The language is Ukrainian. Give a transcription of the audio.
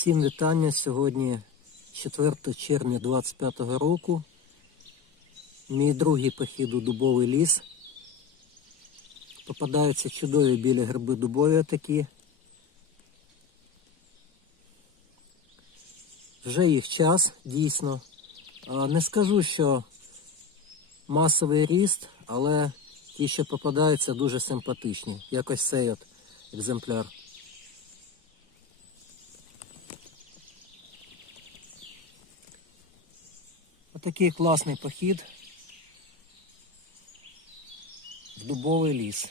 Всім вітання. Сьогодні 4 червня 25 року. Мій другий похід у дубовий ліс. Попадаються чудові білі гриби дубові такі. Вже їх час, дійсно. Не скажу, що масовий ріст, але ті, що попадаються, дуже симпатичні. Якось цей от екземпляр. Отакий класний похід в дубовий ліс.